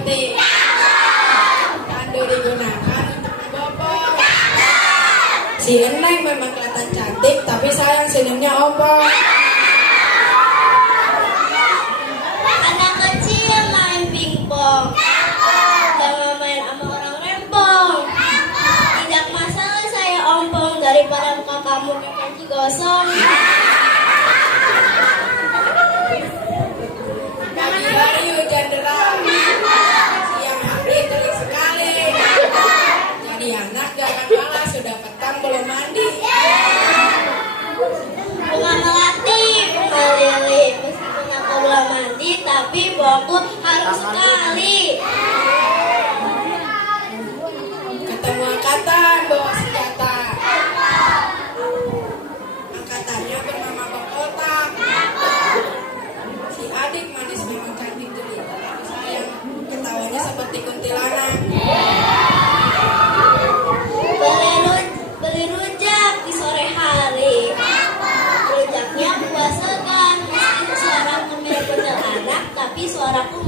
seperti tandu digunakan untuk membobol. Si Eneng memang kelihatan cantik, tapi sayang senyumnya ompong. Anak kecil main pingpong, jangan main sama orang rempong. Tidak masalah saya ompong, daripada muka kamu kayak panci gosong. Pagi hari hujan deras, siang hari terik sekali. Jadi anak jangan malah sudah petang belum mandi. Bunga melati, bunga lili, meskipun aku belum mandi, tapi bauku harum sekali. Ketemu angkatan bawa senjata. Angkatannya bernama Kotak. Si adik manis memang cantik jelita, tapi sayang ketawanya seperti kuntilanak. Beli rujak di sore hari. Rujaknya buah segar, meski suaraku mirip kuntilanak, tapi suaraku